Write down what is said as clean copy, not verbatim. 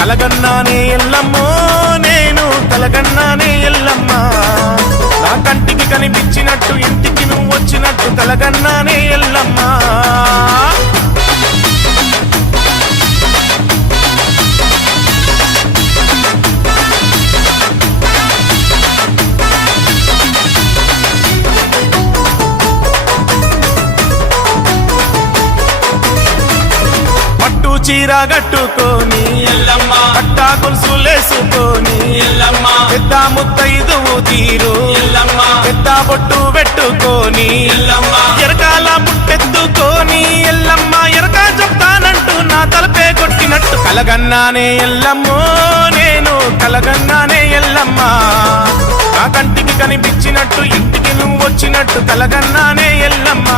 కలగన్నానే ఎల్లమ్మో నేను కలగన్నానే ఎల్లమ్మ నా కంటికి కనిపించినట్టు ఇంటికి నువ్వు వచ్చినట్టు కలగన్నానే ఎల్లమ్మ చీర కట్టుకొని ఎల్లమ్మ పట్టా గొలుసులేసుకొని ఎల్లమ్మ పెద్ద ముత్తైదువు తీరు ఎల్లమ్మ పెద్ద బొట్టు పెట్టుకొని ఎల్లమ్మ ఎరకాల ముట్టెత్తుకొని ఎల్లమ్మ ఎరకా చెప్తానంటూ నా తలపే కొట్టినట్టు కలగన్నానే ఎల్లమ్మో నేను కలగన్నానే ఎల్లమ్మ నా కంటికి కనిపించినట్టు ఇంటికి నువ్వు వచ్చినట్టు కలగన్నానే ఎల్లమ్మ